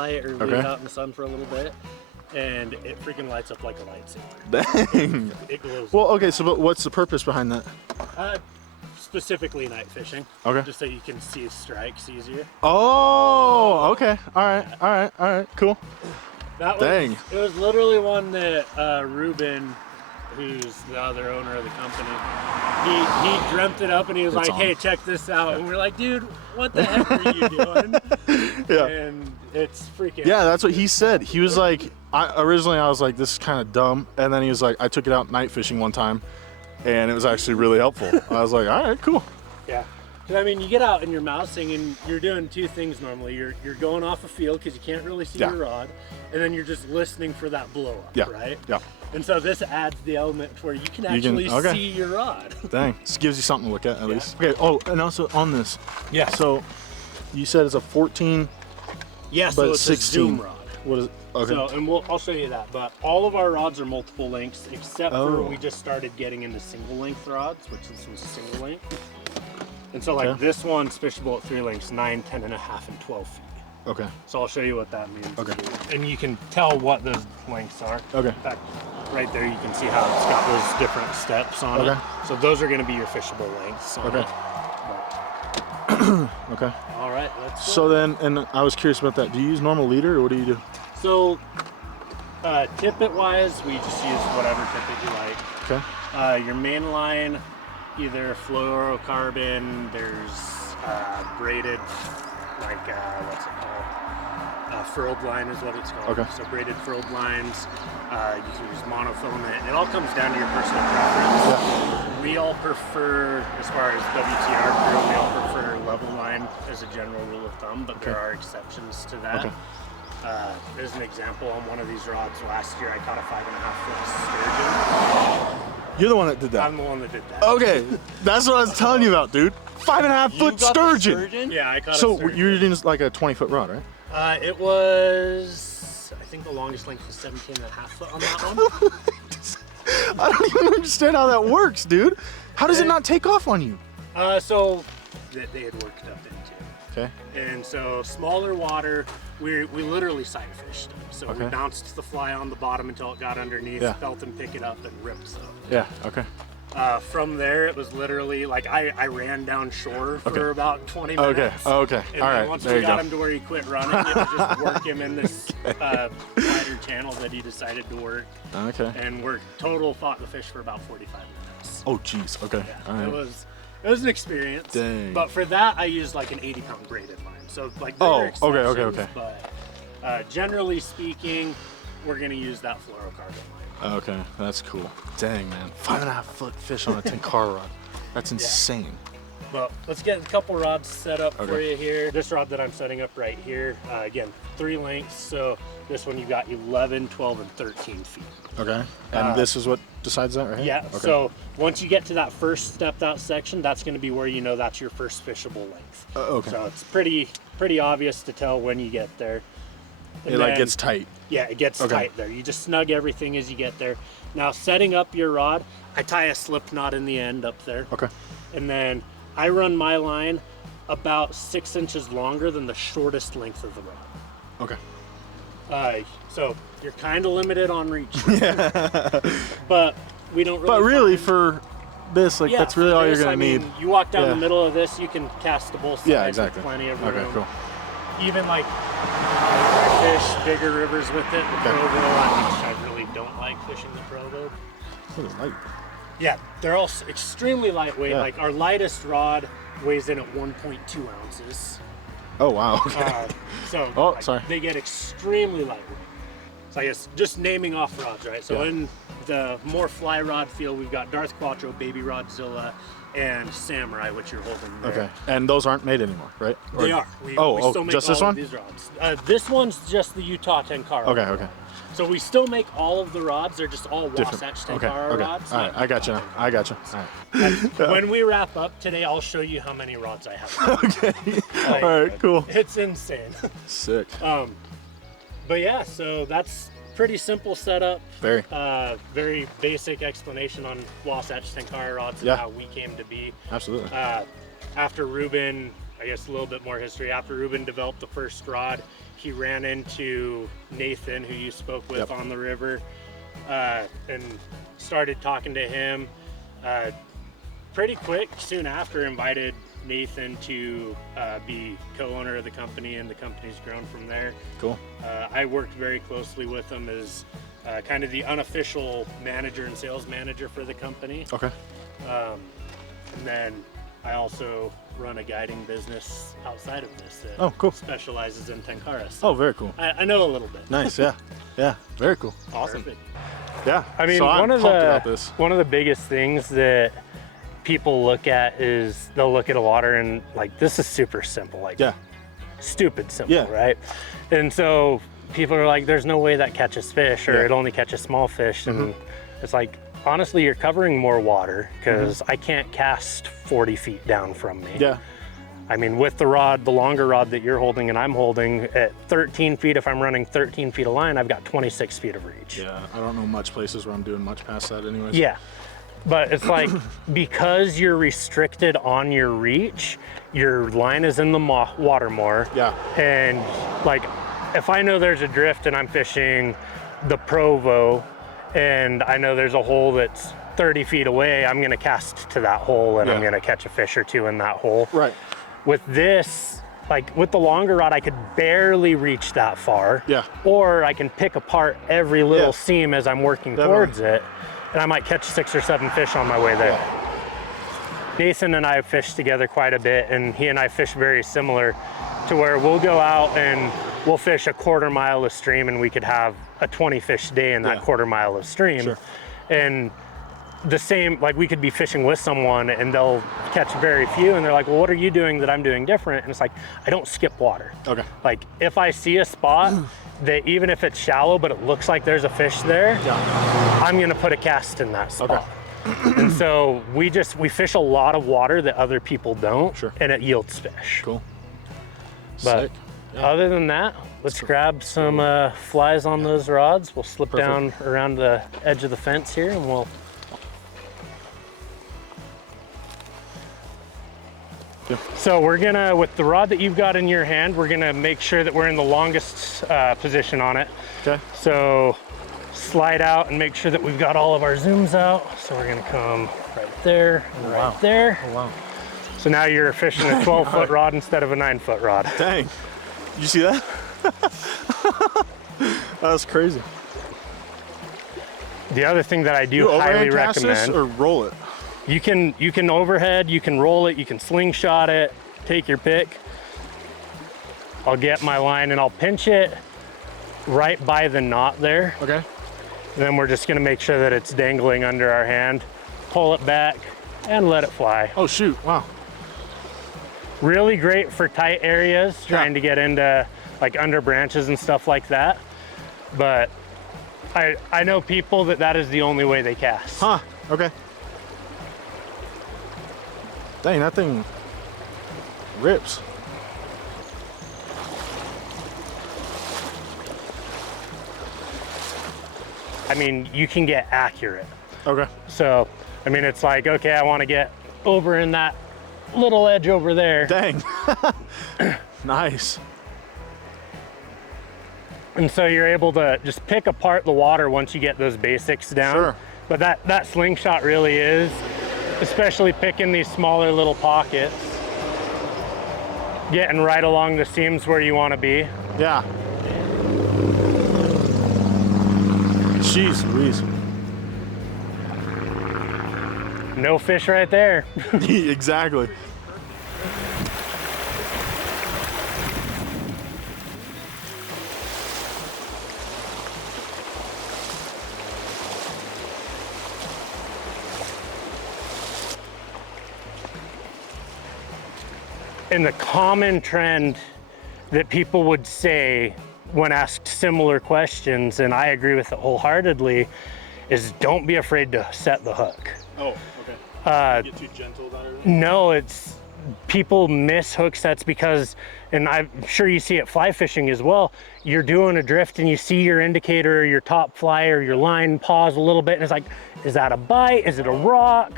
sunlight or leave it out in the sun for a little bit, and it freaking lights up like a lightsaber. Dang. It glows. Well, okay, so but what's the purpose behind that? Specifically night fishing. Okay. Just so you can see strikes easier. Oh, okay. All right, Yeah. all right, cool. That was, Dang. It was literally one that Ruben, who's the other owner of the company, he dreamt it up and he was like, hey, check this out. And we're like, dude, what the heck are you doing? Yeah. And it's freaking. Yeah, that's what he said. He was like, originally I was like, this is kind of dumb. And then he was like, I took it out night fishing one time and it was actually really helpful. I was like, all right, cool. Yeah. I mean, you get out and you're mousing and you're doing two things normally. You're going off a field because you can't really see your rod, and then you're just listening for that blow up, right? Yeah. And so this adds the element where you can actually see your rod. Dang, this gives you something to look at least. Okay, oh, and also on this. Yeah. So you said it's a 14, yeah, so but it's 16. a zoom rod. What is it? Okay. So, and I'll show you that, but all of our rods are multiple lengths except for we just started getting into single length rods, which this was single length. And so like this one's fishable at 3 lengths, 9, 10 and a half, and 12 feet. Okay. So I'll show you what that means. Okay. And you can tell what those lengths are. Okay. In fact, right there you can see how it's got those different steps on it. So those are going to be your fishable lengths. Okay. Okay. All right, let's go. So then, and I was curious about that. Do you use normal leader or what do you do? So tippet wise, we just use whatever tippet you like. Okay. Your main line, either fluorocarbon, there's braided, like what's it called? Furled line is what it's called. Okay. So braided furled lines. You can use monofilament. It all comes down to your personal preference. Yeah. We all prefer, as far as WTR crew, we all prefer level line as a general rule of thumb, but there are exceptions to that. Okay. As an example, on one of these rods last year, I caught a 5.5 foot sturgeon. You're the one that did that. I'm the one that did that. Okay, that's what I was telling you about, dude. 5.5 foot sturgeon. Yeah, I caught a So sturgeon. you're using like a 20-foot rod, right? It was, I think the longest length was 17.5 foot on that one. I don't even understand how that works, dude. How does it not take off on you? So they had worked up into. Okay. And so smaller water, we literally sight fished them. So we bounced the fly on the bottom until it got underneath, felt them pick it up and ripped some. Yeah, okay. From there, it was literally like I ran down shore for about 20 minutes. Okay. And All then right. once there we you got go. him to where he quit running, it was just work him in this wider channel that he decided to work. Okay. And we're total fought the fish for about 45 minutes. Oh, jeez. Okay. Yeah, All right. It was an experience. Dang. But for that, I used like an 80-pound braided line. So like Oh, bigger okay. exceptions, But generally speaking, we're gonna use that fluorocarbon line. Okay, that's cool. Dang, man. 5.5 foot fish on a Tenkara rod. That's insane. But let's get a couple rods set up for you here. This rod that I'm setting up right here, again, 3 lengths. So this one you got 11, 12, and 13 feet. Okay. And this is what decides that, right? Yeah, Okay. so once you get to that first stepped out section, that's gonna be where you know that's your first fishable length. Okay. So it's pretty obvious to tell when you get there. And It like then- gets tight. Yeah, it gets tight there. You just snug everything as you get there. Now setting up your rod, I tie a slip knot in the end up there. Okay. And then I run my line about 6 inches longer than the shortest length of the rod. Okay. So you're kind of limited on reach. But we don't really. But really, find- for this, like, that's really all you're gonna need. You walk down the middle of this, you can cast to both sides. Yeah, exactly. With plenty of room. Okay, cool. Even like I fish bigger rivers with it. The Provo, I really don't like fishing the Provo. Look at the light. Yeah, they're all extremely lightweight. Yeah. Like our lightest rod weighs in at 1.2 ounces. Oh, wow. Okay. So Oh, like, sorry. they get extremely lightweight. So I guess just naming off rods, right? So in the more fly rod field, we've got Darth Quattro, Baby Rodzilla, and Samurai, which you're holding there. Okay. And those aren't made anymore, right? Or- They are. We still make just all this one? of these rods. This one's just the Utah Tenkara. Okay. So we still make all of the rods. They're just all Different. Wasatch Okay. Tenkara Okay. rods. All right. I got you now. I got you. All right. When we wrap up today, I'll show you how many rods I have. Okay. Like, All right. Cool. It's insane. Sick. But yeah, so that's pretty simple setup. Very. Very basic explanation on Wasatch Tenkara rods and how we came to be. Absolutely. After Ruben I guess a little bit more history. After Ruben developed the first rod, he ran into Nathan, who you spoke with on the river, and started talking to him. Pretty quick, soon after, invited Nathan to be co-owner of the company, and the company's grown from there. Cool. I worked very closely with him as kind of the unofficial manager and sales manager for the company. Okay. And then I also run a guiding business outside of this that cool. specializes in Tenkara. So Very cool. I know a little bit. Nice, yeah. Yeah, very cool. Awesome. Perfect. Yeah. I mean, so one I'm of the biggest things that people look at is they'll look at a water and like, this is super simple, like stupid simple, right? And so people are like, there's no way that catches fish, or it only catches small fish. And it's like, honestly, you're covering more water because I can't cast 40 feet down from me. Yeah. I mean, with the rod, the longer rod that you're holding and I'm holding, at 13 feet, if I'm running 13 feet of line, I've got 26 feet of reach. Yeah, I don't know much places where I'm doing much past that anyways. Yeah, but it's like, because you're restricted on your reach, your line is in the water more. Yeah. And like, if I know there's a drift and I'm fishing the Provo, and I know there's a hole that's 30 feet away, I'm gonna cast to that hole and I'm gonna catch a fish or two in that hole. Right. With this, like with the longer rod, I could barely reach that far. Yeah. Or I can pick apart every little seam as I'm working towards it, and I might catch 6 or 7 fish on my way there. Yeah. Nathan and I have fished together quite a bit, and he and I fish very similar to where we'll go out and we'll fish a 1/4 mile of stream, and we could have a 20 fish day in that 1/4 mile of stream. Sure. And the same, like we could be fishing with someone and they'll catch very few, and they're like, well, what are you doing that I'm doing different? And it's like, I don't skip water. Okay. Like if I see a spot that even if it's shallow but it looks like there's a fish there, I'm gonna put a cast in that spot. Okay. And so we fish a lot of water that other people don't, and it yields fish. Cool. But Sick. other than that, let's grab some flies on those rods. We'll slip down around the edge of the fence here, and we'll So we're gonna, with the rod that you've got in your hand, we're gonna make sure that we're in the longest position on it. Okay. So slide out and make sure that we've got all of our zooms out. So we're gonna come right there and right there. Oh, wow. So now you're fishing a 12-foot rod instead of a 9-foot rod. Dang. You see that? That's crazy. The other thing that I do highly recommend, or roll it. You can overhead, you can roll it, you can slingshot it, take your pick. I'll get my line and I'll pinch it right by the knot there. Okay. And then we're just gonna make sure that it's dangling under our hand, pull it back and let it fly. Oh shoot, wow. Really great for tight areas, trying to get into like under branches and stuff like that. But I know people that is the only way they cast. Huh, okay. Dang, that thing rips. I mean, you can get accurate. Okay. So, I mean, it's like, okay, I want to get over in that little edge over there. Dang. Nice. And so you're able to just pick apart the water once you get those basics down. Sure. But that slingshot really is, especially picking these smaller little pockets, getting right along the seams where you want to be. Yeah. Jeez Louise. No fish right there. Exactly. And the common trend that people would say when asked similar questions, and I agree with it wholeheartedly, is don't be afraid to set the hook. Oh, okay. Get too gentle about it? No, it's people miss hook sets because, and I'm sure you see it fly fishing as well, you're doing a drift and you see your indicator or your top fly or your line pause a little bit and it's like, is that a bite? Is it a rock?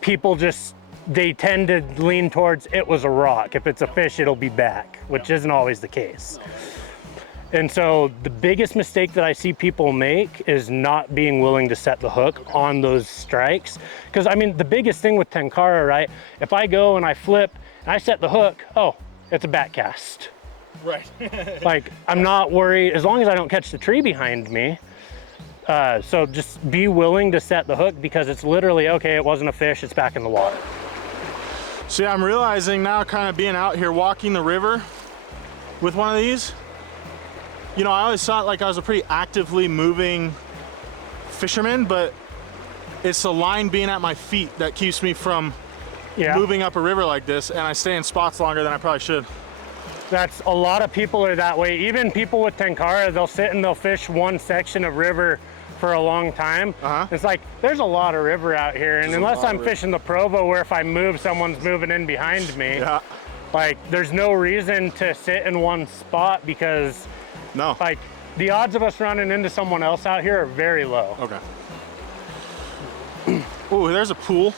People just they tend to lean towards it was a rock. If it's a fish, it'll be back, which isn't always the case. And so the biggest mistake that I see people make is not being willing to set the hook on those strikes. Because I mean, the biggest thing with Tenkara, right? If I go and I flip and I set the hook, oh, it's a back cast. Right. Like, I'm not worried as long as I don't catch the tree behind me. So just be willing to set the hook, because it's literally, okay, it wasn't a fish, it's back in the water. See, I'm realizing now, kind of being out here walking the river with one of these, you know, I always thought like I was a pretty actively moving fisherman, but it's the line being at my feet that keeps me from moving up a river like this, and I stay in spots longer than I probably should. That's, a lot of people are that way. Even people with Tenkara, they'll sit and they'll fish one section of river for a long time. It's like, there's a lot of river out here, and unless I'm fishing the Provo where if I move, someone's moving in behind me. Like, there's no reason to sit in one spot, because like, the odds of us running into someone else out here are very low. Okay. Ooh, there's a pool.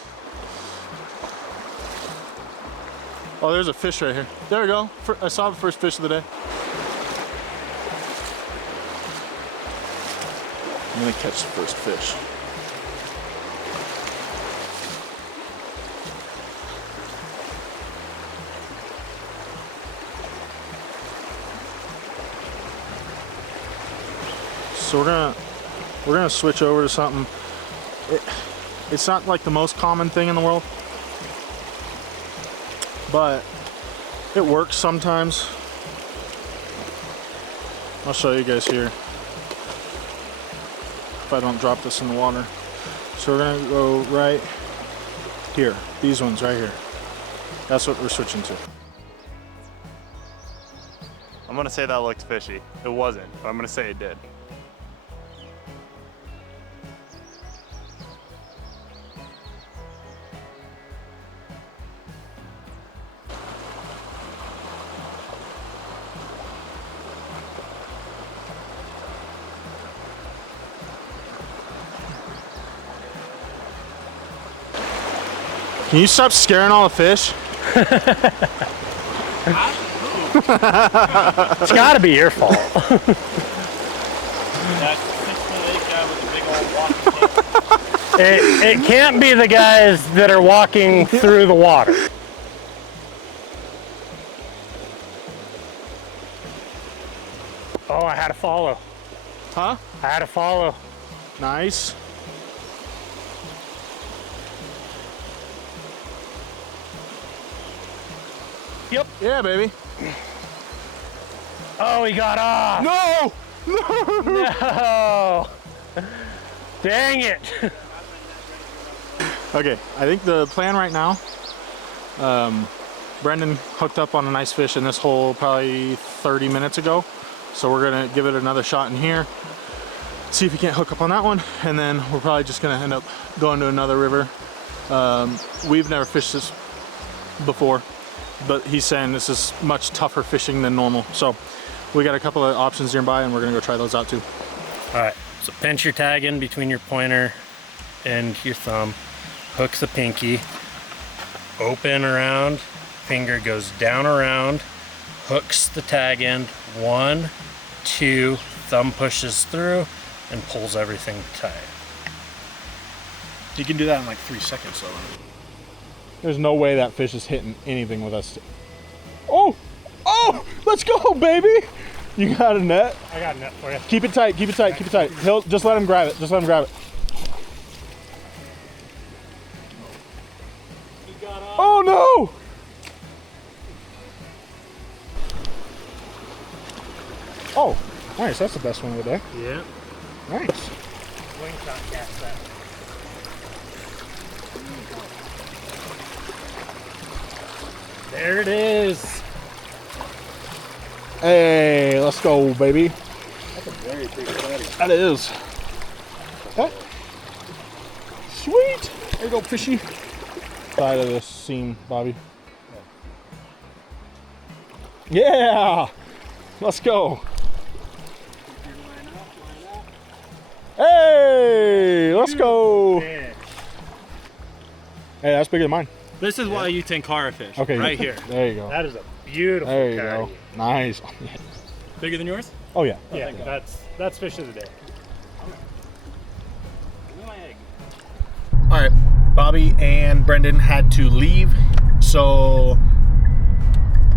Oh, there's a fish right here. There we go. I saw the first fish of the day. I'm gonna catch the first fish. So we're gonna switch over to something. It's not like the most common thing in the world, but it works sometimes. I'll show you guys here if I don't drop this in the water. So we're gonna go right here, these ones right here. That's what we're switching to. I'm gonna say that looked fishy. It wasn't, but I'm gonna say it did. Can you stop scaring all the fish? It's gotta be your fault. That's the 6'8" guy with the big old walking stick. It can't be the guys that are walking through the water. Oh, I had to follow. Huh? I had to follow. Nice. Yep. Yeah, baby. Oh, he got off. No! No! No. Dang it. Okay, I think the plan right now, Brendan hooked up on a nice fish in this hole probably 30 minutes ago. So we're gonna give it another shot in here, see if we can't hook up on that one, and then we're probably just gonna end up going to another river. We've never fished this before, but he's saying this is much tougher fishing than normal. So we got a couple of options nearby, and we're gonna go try those out too. All right, so pinch your tag in between your pointer and your thumb, hook the pinky, open around, finger goes down around, hooks the tag end, 1, 2, thumb pushes through and pulls everything tight. You can do that in like 3 seconds though. There's no way that fish is hitting anything with us. Oh! Oh! Let's go, baby! You got a net? I got a net for you. Keep it tight, keep it tight, keep it tight. He'll just let him grab it. Just let him grab it. Oh no! Oh, nice. That's the best one of the day. Yeah. Nice. Wing shot cast that. There it is. Hey, let's go, baby. That's a very big fatty. That is. What? Sweet. There you go, fishy. Side of the seam, Bobby. Yeah. Let's go. Hey, let's go. Hey, that's bigger than mine. This is why you Tenkara fish. Okay. Right here. There you go. That is a beautiful There you carry. go. Nice. Bigger than yours? Oh yeah. Yeah, that's fish of the day. All right, Bobby and Brendan had to leave, so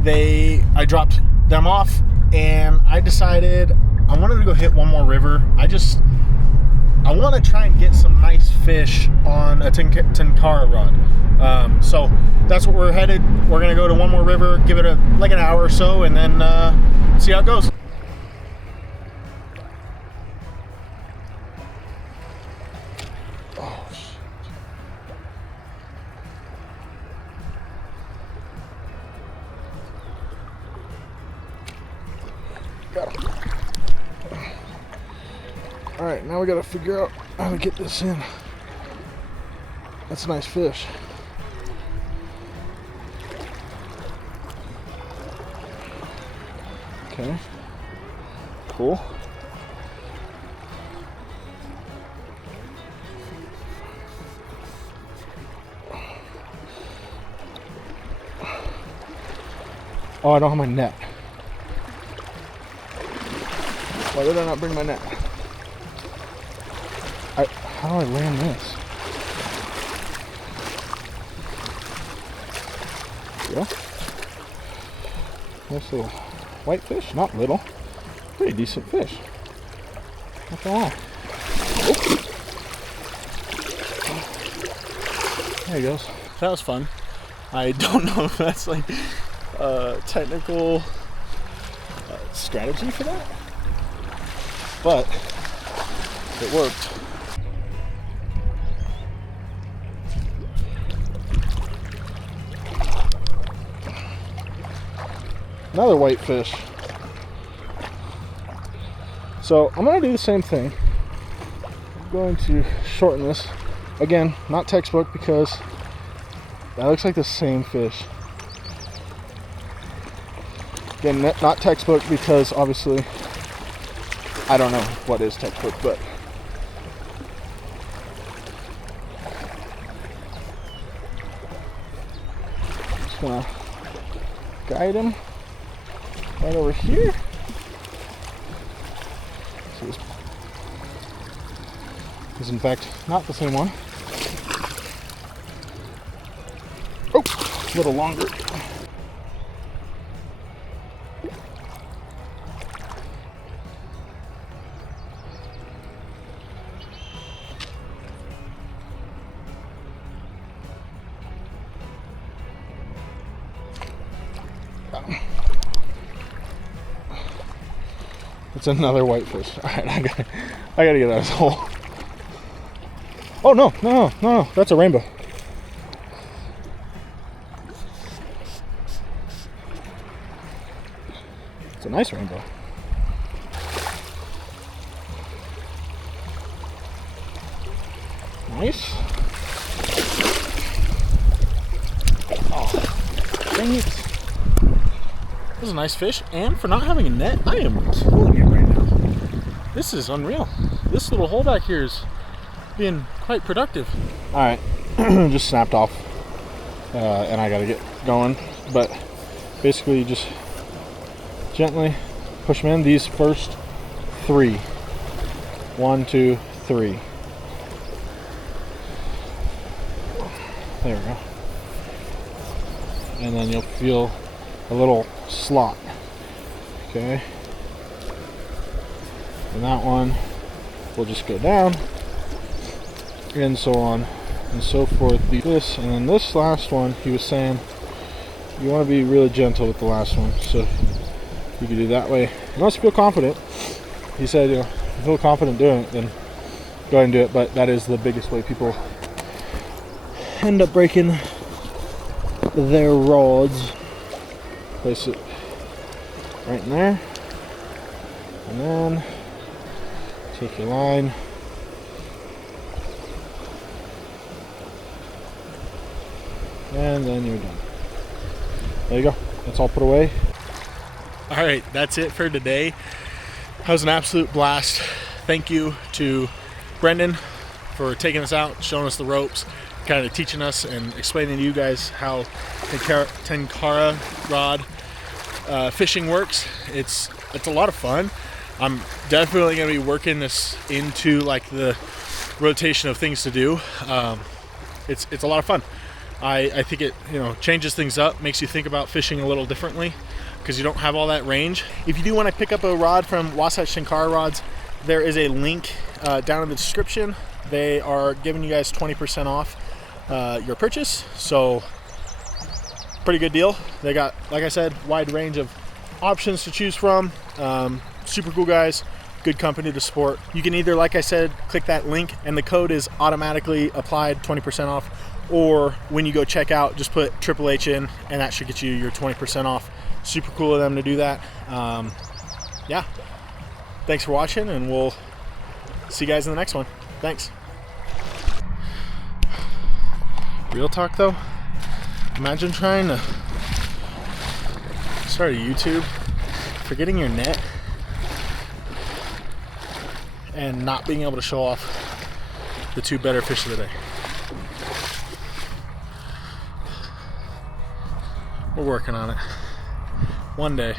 I dropped them off, and I decided I wanted to go hit one more river. I want to try and get some nice fish on a Tenkara rod. So that's what we're headed. We're gonna go to one more river, give it like an hour or so, and then see how it goes. Got him. All right, now we gotta figure out how to get this in. That's a nice fish. Okay, cool. Oh, I don't have my net. Why did I not bring my net? How do I land this? Yeah. Nice little white fish. Not little. Pretty decent fish. Not gonna lie. Oh. There he goes. That was fun. I don't know if that's like technical strategy for that, but it worked. Another white fish. So I'm going to do the same thing. I'm going to shorten this. Again, not textbook because that looks like the same fish. Again, not textbook because obviously I don't know what is textbook, but just gonna guide him right over here. So this is in fact not the same one. Oh, a little longer. It's another whitefish. Alright, I gotta get out of this hole. Oh no, that's a rainbow. It's a nice rainbow. Nice. Oh, dang it. This is a nice fish, and for not having a net, I am killing it right now. This is unreal. This little hole back here is being quite productive. All right, just snapped off, and I gotta get going. But basically, you just gently push them in. These first 3. 1, 2, 3. There we go. And then you'll feel a little slot. Okay. And that one will just go down, and so on and so forth. This, and then this last one, he was saying you want to be really gentle with the last one, so you can do that way. Unless you feel confident. He said, you know, if you feel confident doing it, then go ahead and do it. But that is the biggest way people end up breaking their rods. Place it right in there, and then take your line, and then you're done. There you go. That's all put away. All right, that's it for today. That was an absolute blast. Thank you to Brendan for taking us out, showing us the ropes, kind of teaching us and explaining to you guys how Tenkara rod fishing works. It's a lot of fun. I'm definitely going to be working this into like the rotation of things to do. It's a lot of fun. I think it, you know, changes things up, makes you think about fishing a little differently because you don't have all that range. If you do want to pick up a rod from Wasatch Tenkara Rods, there is a link down in the description. They are giving you guys 20% off your purchase, so pretty good deal. They got, like I said, wide range of options to choose from. Super cool guys, good company to support. You can either, like I said, click that link and the code is automatically applied 20% off, or when you go check out, just put Triple H in and that should get you your 20% off. Super cool of them to do that. Yeah, thanks for watching, and we'll see you guys in the next one. Thanks. Real talk though, imagine trying to start a YouTube, forgetting your net, and not being able to show off the 2 better fish of the day. We're working on it. One day.